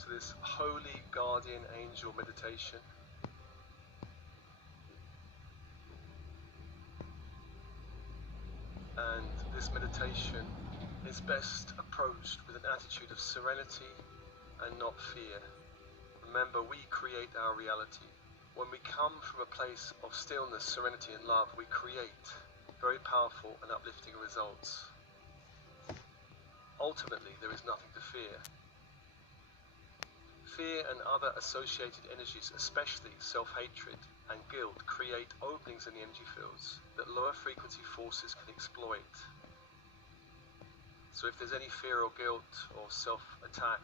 to this Holy Guardian Angel meditation. And this meditation is best approached with an attitude of serenity and not fear. Remember, we create our reality. When we come from a place of stillness, serenity and love, we create very powerful and uplifting results. Ultimately, there is nothing to fear. Fear and other associated energies, especially self-hatred and guilt, create openings in the energy fields that lower frequency forces can exploit. So if there's any fear or guilt or self-attack,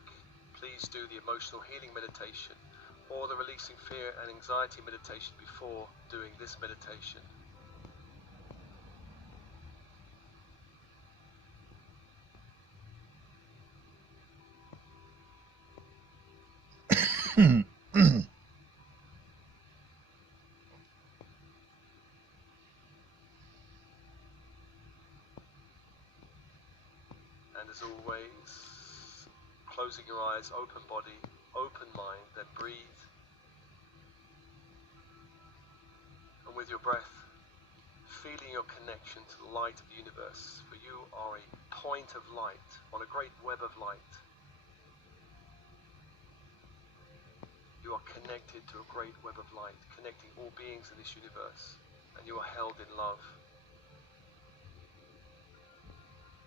please do the emotional healing meditation or the releasing fear and anxiety meditation before doing this meditation. And as always, closing your eyes, open body, open mind, then breathe. And with your breath, feeling your connection to the light of the universe, for you are a point of light on a great web of light. You are connected to a great web of light, connecting all beings in this universe, and you are held in love.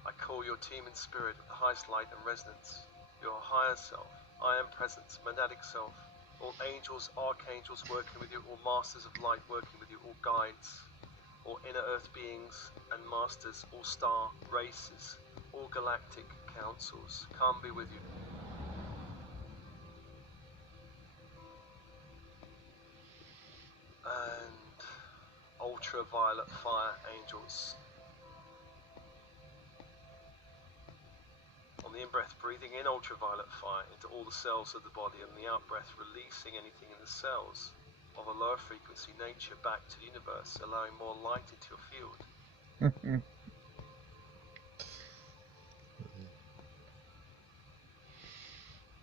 I call your team in spirit with the highest light and resonance, your higher self, I am presence, monadic self, all angels, archangels working with you, all masters of light working with you, all guides, all inner earth beings and masters, all star races, all galactic councils, come be with you. And ultraviolet fire angels. On the in-breath, breathing in ultraviolet fire into all the cells of the body, and the out-breath, releasing anything in the cells of a lower frequency nature back to the universe, allowing more light into your field.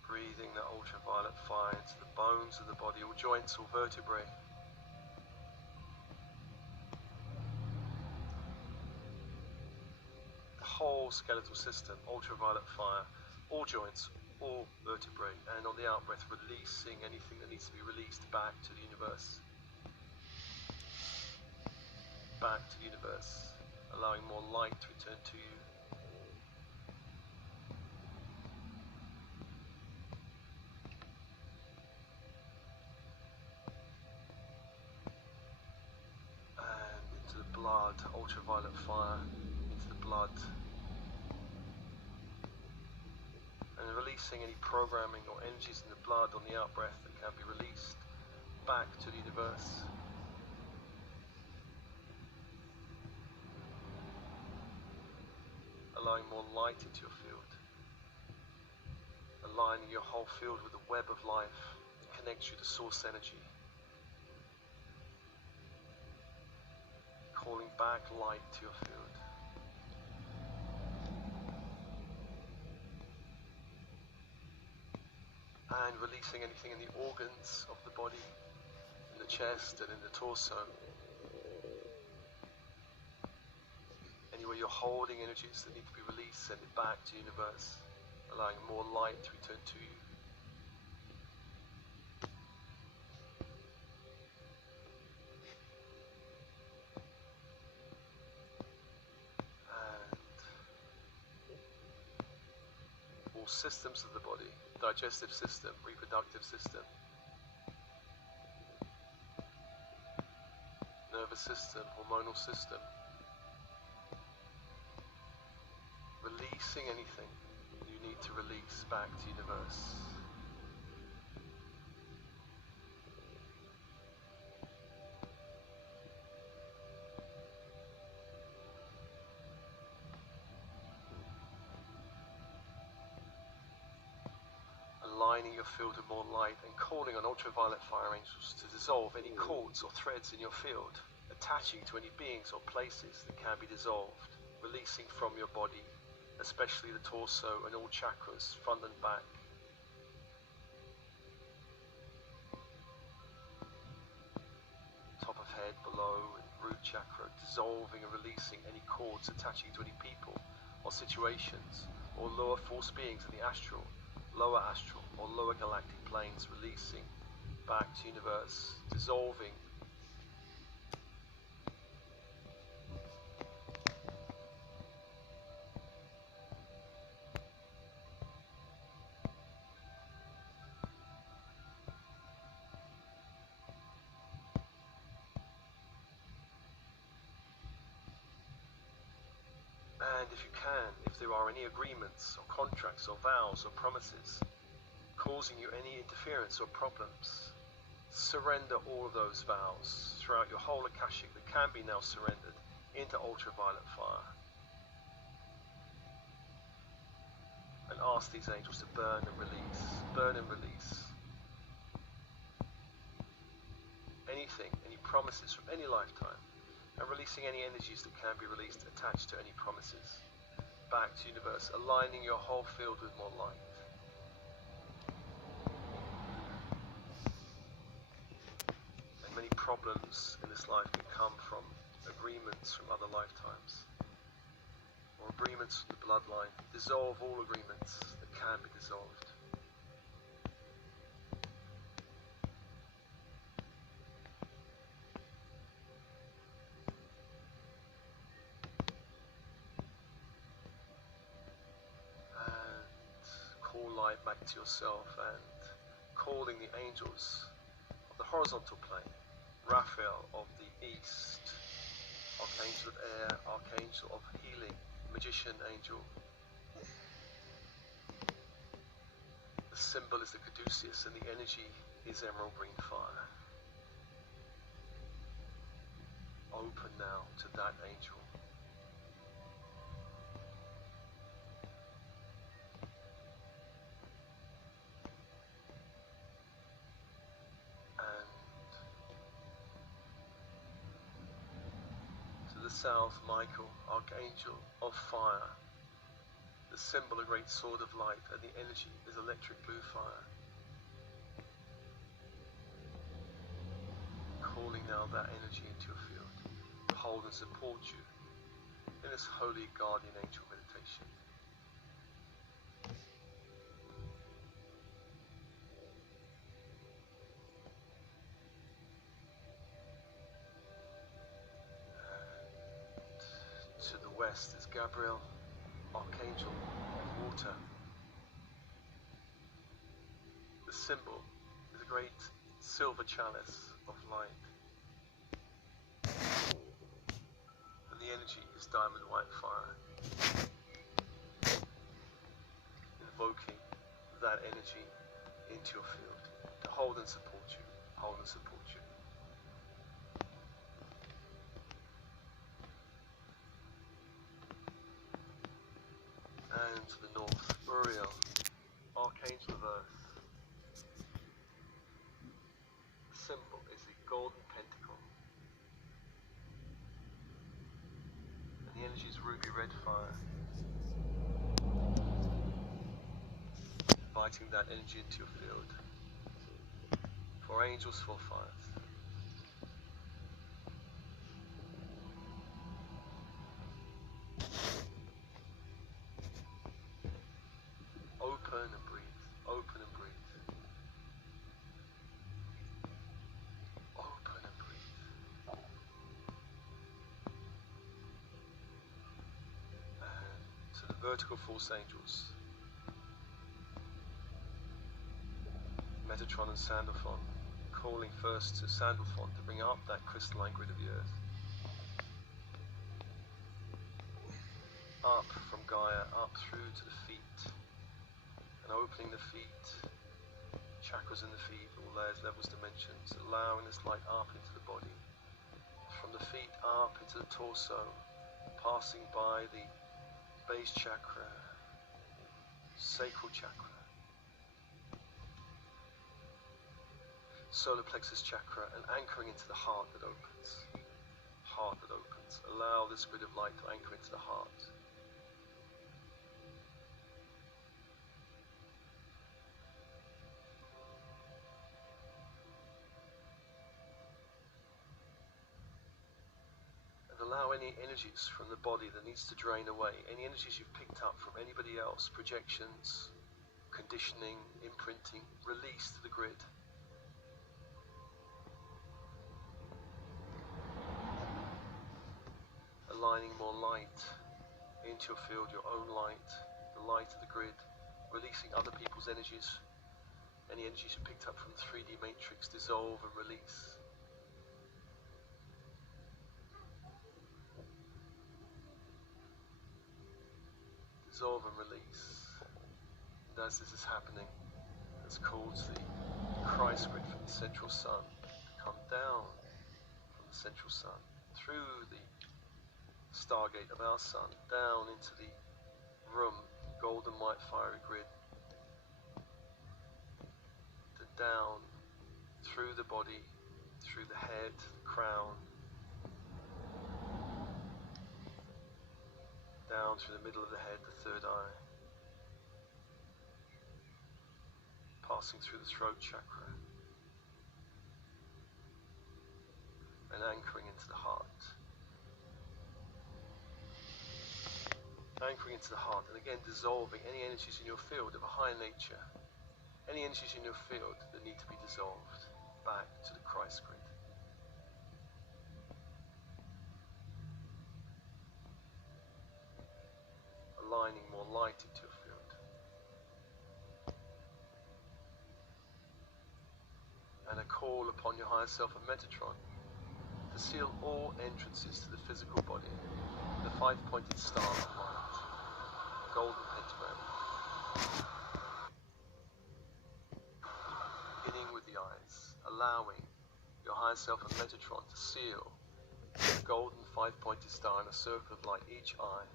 Breathing that ultraviolet fire into the bones of the body, all joints, all vertebrae. Whole skeletal system, ultraviolet fire, all joints, all vertebrae, and on the out-breath, releasing anything that needs to be released back to the universe. Back to the universe, allowing more light to return to you. And into the blood, ultraviolet fire, into the blood. And releasing any programming or energies in the blood on the out-breath that can be released back to the universe. Allowing more light into your field. Aligning your whole field with the web of life that connects you to source energy. Calling back light to your field. And releasing anything in the organs of the body, in the chest and in the torso. Anywhere you're holding energies that need to be released, send it back to the universe, allowing more light to return to you. And all systems of the body, digestive system, reproductive system, nervous system, hormonal system, releasing anything you need to release back to the universe. Aligning your field with more light and calling on ultraviolet fire angels to dissolve any cords or threads in your field, attaching to any beings or places that can be dissolved, releasing from your body, especially the torso and all chakras, front and back. head, below, and root chakra, dissolving and releasing any cords attaching to any people or situations or lower force beings in the astral, lower astral, or lower galactic planes, releasing back to universe, dissolving. And if you can, if there are any agreements or contracts or vows or promises causing you any interference or problems, surrender all of those vows throughout your whole Akashic that can be now surrendered into ultraviolet fire. And ask these angels to burn and release anything, any promises from any lifetime, and releasing any energies that can be released attached to any promises back to universe, aligning your whole field with more light. And many problems in this life can come from agreements from other lifetimes or agreements from the bloodline. Dissolve all agreements that can be dissolved. Light back to yourself, and calling the angels of the horizontal plane, Raphael of the east, Archangel of air, Archangel of healing, Magician angel. The symbol is the caduceus and the energy is emerald green fire. Open now to that angel. South, Michael, Archangel of fire. The symbol, a great sword of light, and the energy is electric blue fire. Calling now that energy into your field to hold and support you in this holy guardian angel meditation. To the west is Gabriel, Archangel of water. The symbol is a great silver chalice of light. And the energy is diamond white fire. Invoking that energy into your field to hold and support you, hold and support you. And to the north, Uriel, Archangel of Earth. The symbol is the golden pentacle. And the energy is ruby red fire. Inviting that energy into your field. For angels, for fires. Open and breathe, open and breathe. Open and breathe. And to the vertical force angels, Metatron and Sandalphon, calling first to Sandalphon to bring up that crystalline grid of the earth. Up from Gaia, up through to the feet, and opening the feet, chakras in the feet, all layers, levels, dimensions, allowing this light up into the body. From the feet up into the torso, passing by the base chakra, sacral chakra, solar plexus chakra, and anchoring into the heart that opens. Heart that opens. Allow this grid of light to anchor into the heart. any energies from the body that needs to drain away, any energies you've picked up from anybody else, projections, conditioning, imprinting, release to the grid. Aligning more light into your field, your own light, the light of the grid, releasing other people's energies. Any energies you picked up from the 3D matrix, dissolve and release. Dissolve and release. And as this is happening, it's called the Christ grid from the central sun to come down from the central sun, through the stargate of our sun, down into the room, golden white fiery grid, to down through the body, through the head, the crown, down through the middle of the head, the third eye, passing through the throat chakra, and anchoring into the heart. Anchoring into the heart, and again dissolving any energies in your field of a higher nature, any energies in your field that need to be dissolved back to the Christ grid. Aligning more light into your field. And a call upon your higher self of Metatron to seal all entrances to the physical body with a 5-pointed star of light, a golden pentagram. Beginning with the eyes, allowing your higher self of Metatron to seal a golden 5-pointed star in a circle of light each eye.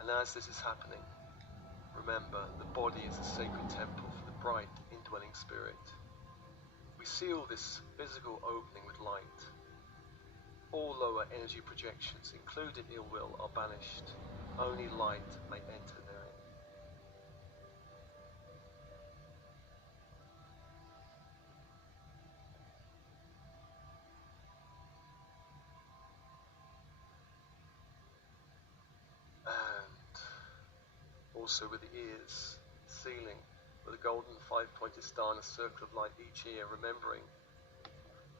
And as this is happening, remember, the body is a sacred temple for the bright indwelling spirit. We seal this physical opening with light. All lower energy projections, including ill will, are banished. Only light may enter therein. And also with the ears, sealing with a golden 5-pointed star and a circle of light each ear, remembering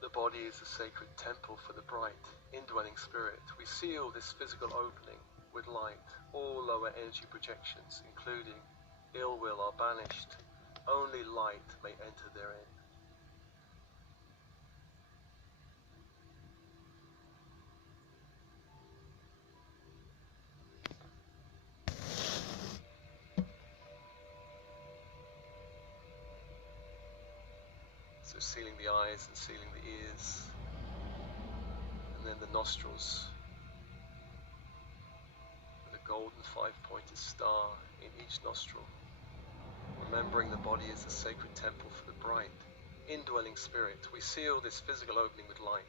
the body is a sacred temple for the bright indwelling spirit. We seal this physical opening with light. All lower energy projections, including ill will, are banished. Only light may enter therein. So sealing the eyes and sealing the ears, and then the nostrils with a golden 5-pointed star in each nostril, remembering the body is a sacred temple for the bright indwelling spirit. We seal this physical opening with light.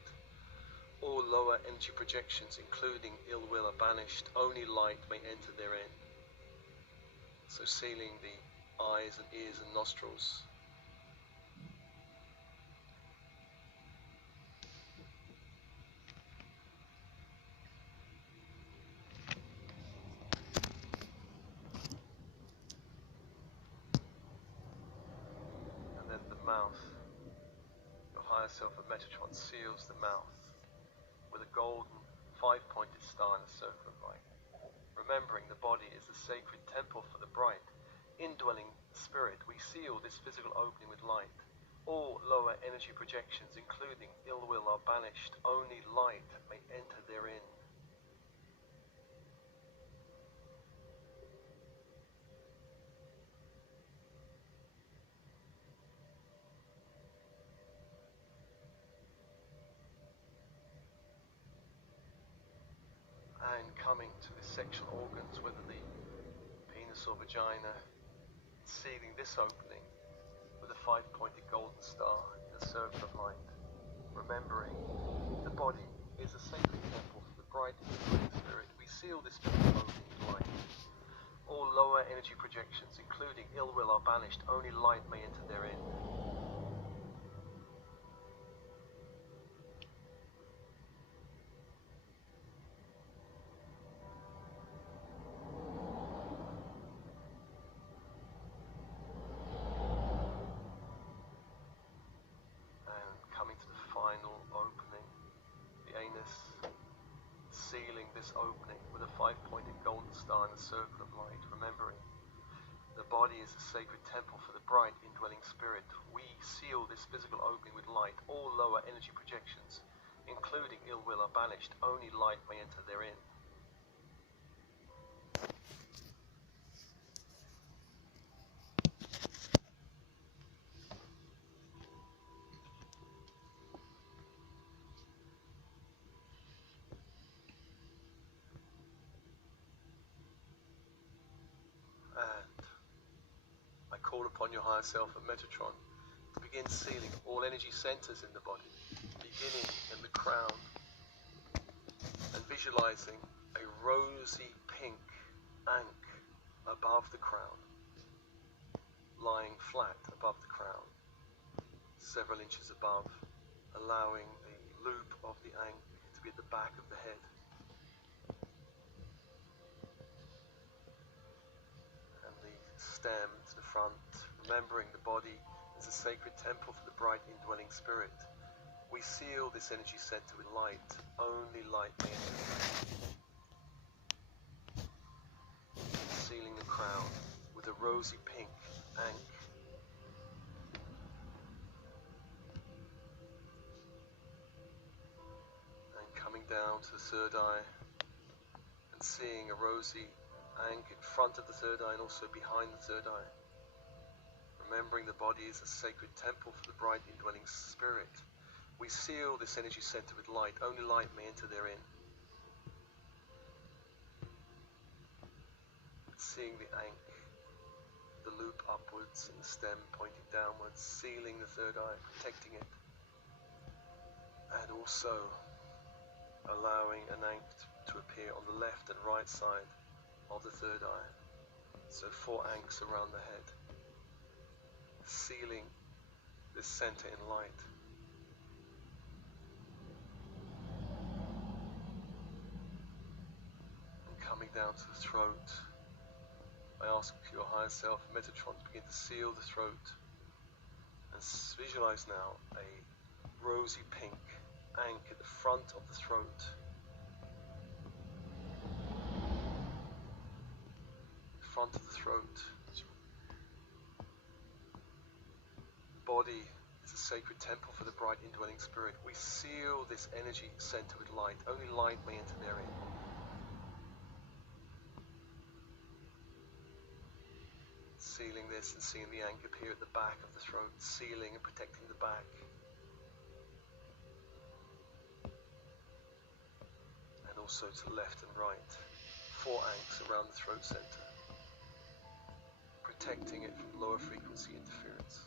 All lower energy projections, including ill will, are banished. Only light may enter therein. So sealing the eyes and ears and nostrils. And then the mouth. Your higher self of Metatron seals the mouth with a golden 5-pointed star in a circle of light. Remembering the body is the sacred temple for the bright indwelling spirit, we seal this physical opening with light. All lower energy projections, including ill will, are banished. Only light may enter therein. And coming to the sexual organs, whether the penis or vagina, sealing this opening with a 5-pointed golden star in a circle of light. Remembering the body is a sacred temple for the bright indwelling spirit, we seal this physical opening with light. All lower energy projections, including ill will, are banished. Only light may enter therein. this opening with a 5-pointed golden star in the circle of light, remembering the body is a sacred temple for the bright indwelling spirit. We seal this physical opening with light. All lower energy projections, including ill will, are banished. Only light may enter therein. And I call upon your higher self at Metatron to begin sealing all energy centers in the body, beginning in the crown and visualizing a rosy pink ankh above the crown, lying flat above the crown, several inches above, allowing the loop of the ankh to be at the back of the head. And the stem to the front, remembering the body is a sacred temple for the bright indwelling spirit. We seal this energy center with light. Only light may enter. Sealing the crown with a rosy pink ankh. And coming down to the third eye and seeing a rosy ankh in front of the third eye and also behind the third eye. Remembering the body is a sacred temple for the bright indwelling spirit. We seal this energy center with light. Only light may enter therein. Seeing the ankh, the loop upwards and the stem pointing downwards, sealing the third eye, protecting it. And also allowing an ankh to appear on the left and right side of the third eye. So 4 ankhs around the head. Sealing this center in light. And coming down to the throat, I ask your higher self, Metatron, to begin to seal the throat. And visualize now a rosy pink ankh at the front of the throat. The front of the throat. Body is a sacred temple for the bright indwelling spirit. We seal this energy center with light. Only light may enter therein. Sealing this and seeing the ankh appear at the back of the throat, sealing and protecting the back. And also to left and right. 4 ankhs around the throat center. Protecting it from lower frequency interference.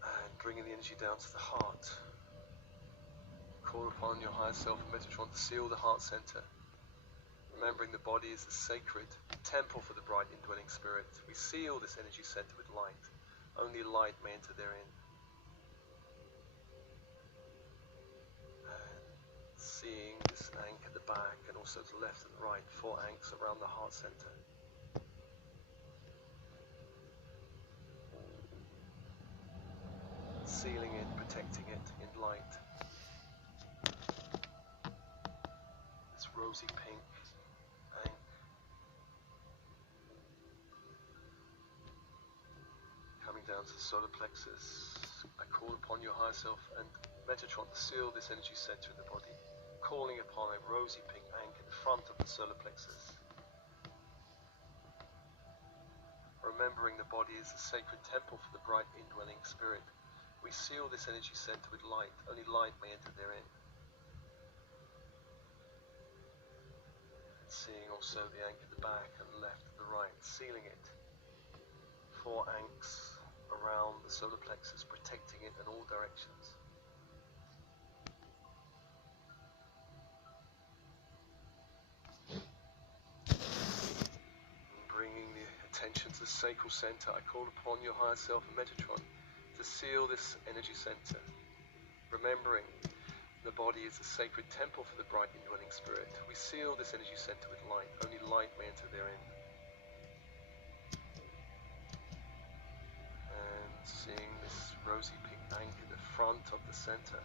And bringing the energy down to the heart. Call upon your higher self and Metatron to seal the heart center. Remembering the body is the sacred temple for the bright indwelling spirit. We seal this energy center with light. Only light may enter therein. And seeing this ankh at the back and also to left and right, 4 ankhs around the heart center. Sealing it, protecting it in light. This rosy pink ankh. Coming down to the solar plexus. I call upon your higher self and Metatron to seal this energy center in the body, calling upon a rosy pink ankh in the front of the solar plexus. Remembering the body is a sacred temple for the bright indwelling spirit. We seal this energy center with light. Only light may enter therein. Seeing also the ankh at the back and left and the right, sealing it. 4 ankhs around the solar plexus, protecting it in all directions. Bringing the attention to the sacral center, I call upon your higher self and Metatron to seal this energy center, remembering the body is a sacred temple for the bright indwelling spirit. We seal this energy center with light. Only light may enter therein. And seeing this rosy pink ankh in the front of the center,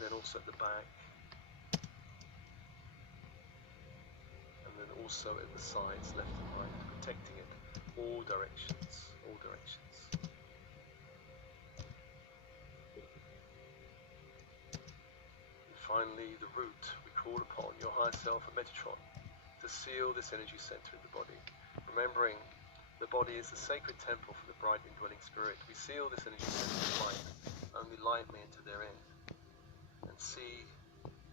and then also at the back, and then also at the sides, left and right, protecting it, all directions, all directions. And finally, the root, we call upon your higher self and Metatron to seal this energy center in the body, remembering the body is the sacred temple for the bright indwelling spirit. We seal this energy center with light. Only light may enter therein. And see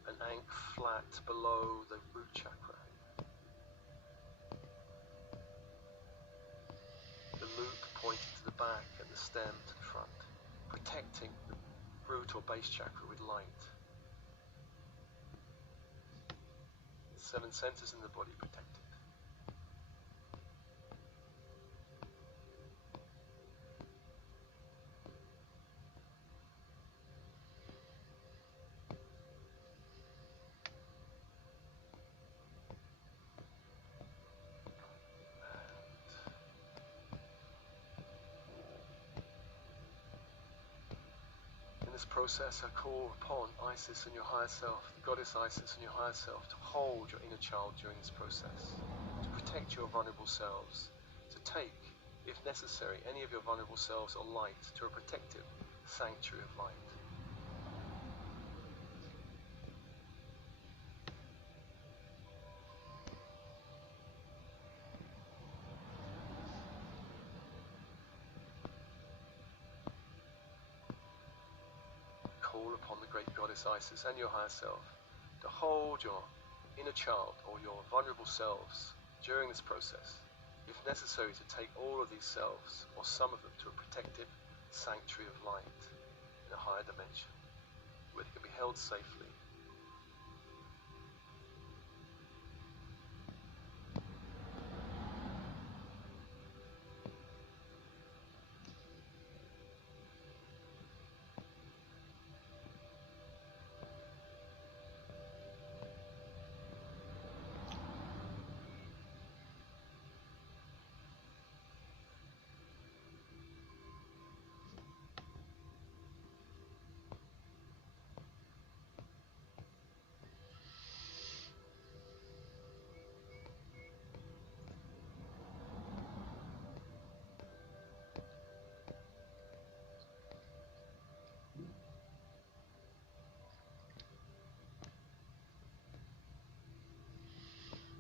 an ankh flat below the root chakra. The loop pointing to the back and the stem to the front, protecting the root or base chakra with light. 7 centers in the body protected. In this process, I call upon Isis and your higher self, the goddess Isis and your higher self, to hold your inner child during this process, to protect your vulnerable selves, to take, if necessary, any of your vulnerable selves or light to a protective sanctuary of light. Call upon the great goddess Isis and your higher self to hold your inner child or your vulnerable selves during this process, if necessary, to take all of these selves or some of them to a protective sanctuary of light in a higher dimension where they can be held safely.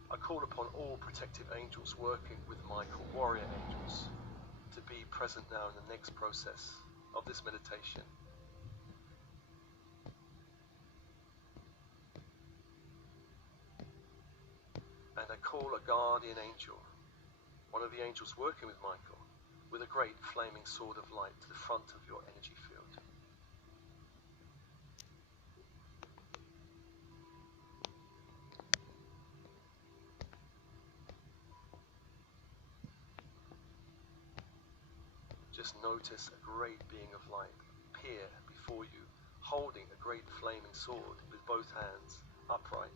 I call upon all protective angels working with Michael, warrior angels, to be present now in the next process of this meditation. And I call a guardian angel, one of the angels working with Michael, with a great flaming sword of light to the front of your energy field. Just notice a great being of light appear before you, holding a great flaming sword with both hands upright.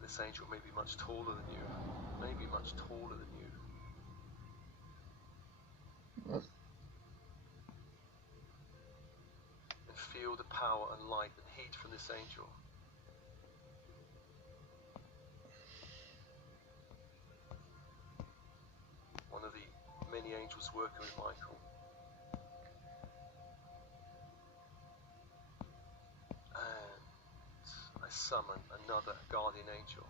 This angel may be much taller than you, maybe much taller than you. And feel the power and light and heat from this angel. One of the many angels working with Michael. And I summon another guardian angel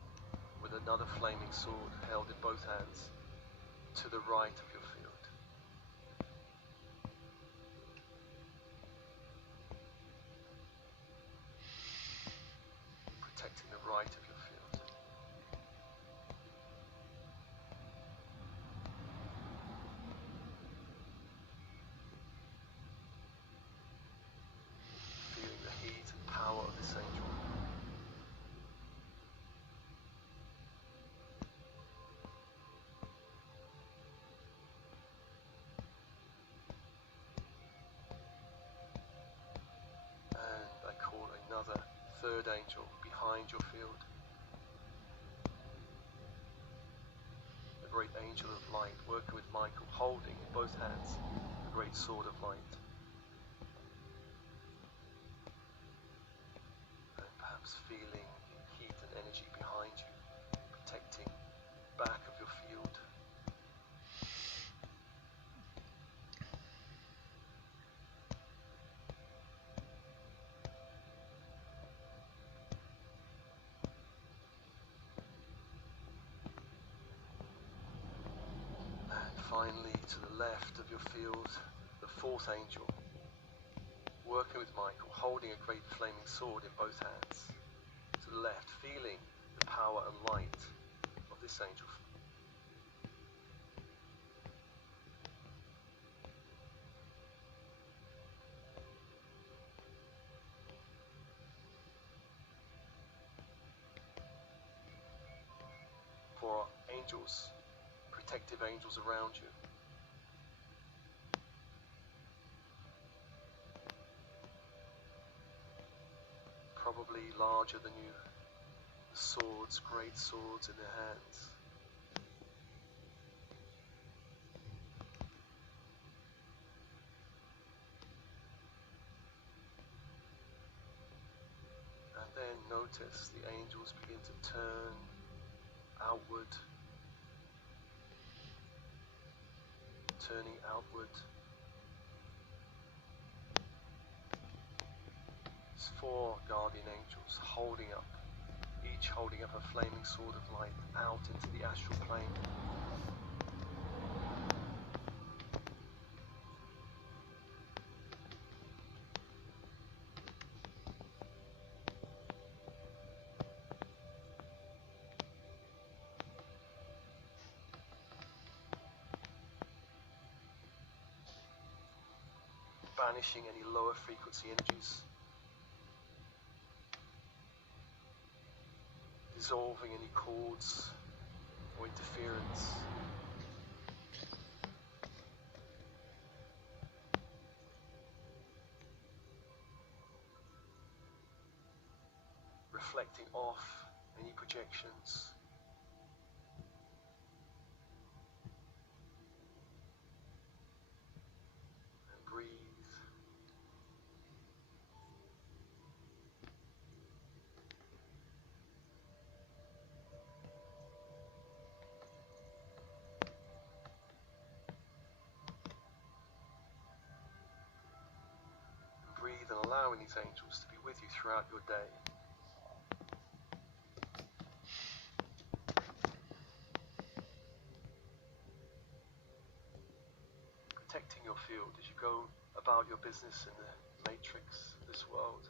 with another flaming sword held in both hands to the right of your field. Protecting the right of your field. Feeling the heat and power of this angel. And I call another third angel behind your field. A great angel of light, working with Michael, holding in both hands the great sword of light. And perhaps feeling heat and energy behind you, protecting back of your field. Finally, to the left of your field, the fourth angel, working with Michael, holding a great flaming sword in both hands. To the left, feeling the power and light of this angel. For angels, protective angels around you. Probably larger than you, the swords, great swords in their hands. And then notice the angels begin to turn outward, turning outward. It's 4 guardian angels holding up, each holding up a flaming sword of light out into the astral plane. Banishing any lower frequency energies, dissolving any cords or interference. Reflecting off any projections. And breathe. Breathe and allowing these angels to be with you throughout your day. Protecting your field as you go about your business in the matrix of this world.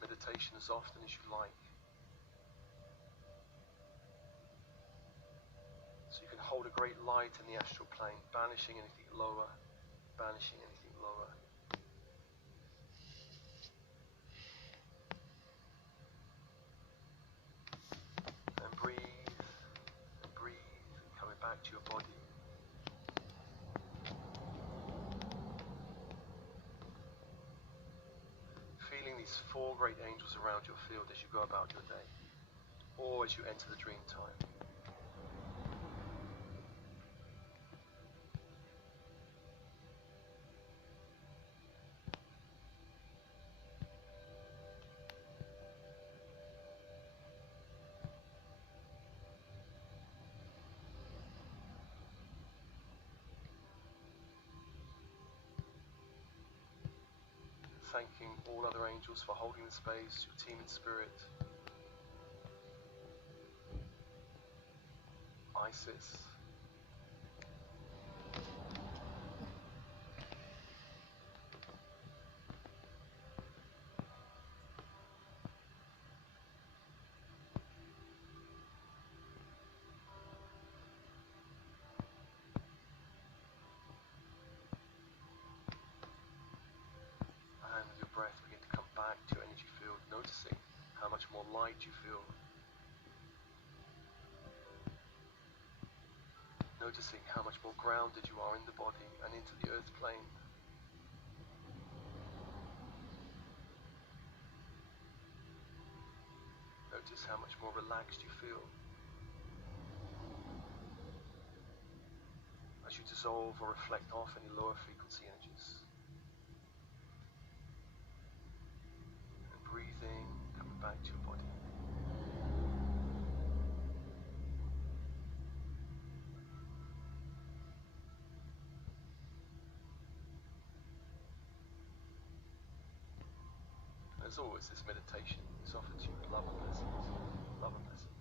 Meditation as often as you like. So you can hold a great light in the astral plane, banishing anything lower, banishing anything lower. And breathe, and coming back to your body. Feeling these 4 great angels around your field as you go about your day, or as you enter the dream time. Thanking all other angels for holding the space, your team in spirit. Isis. And with your breath begin to come back to your energy field, noticing how much more light you feel Noticing how much more grounded you are in the body and into the earth plane. Notice how much more relaxed you feel as you dissolve or reflect off any lower frequency energies. And breathing, coming back to your body. As always, this meditation is offered to you with love and blessings. Love and blessings.